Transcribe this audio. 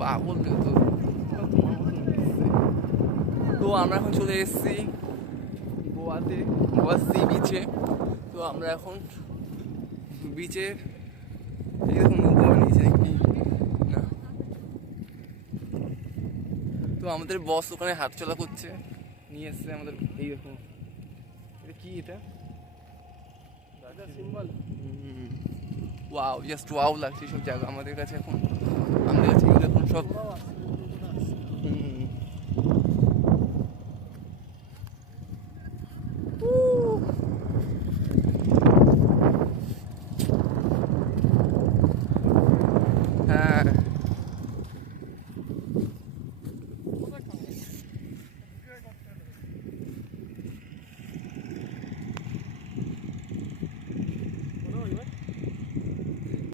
পাগল তো। তো আমরা এখন চলে এসেছি গোয়াতে, গোয়া সি বিচে। তো আমরা এখন বিচে দেখুন গোয়া নিচে কি না। তো আমাদের বস ওখানে হাঁটাচলা করছে, নিয়ে এসছে আমাদের। এই দেখুন এটা কি, এটা সিম্বল। ওয়াও, জাস্ট ওয়াও লাগছে সব জায়গা আমাদের কাছে এখন। আমাদের কাছে এগুলো এখন সব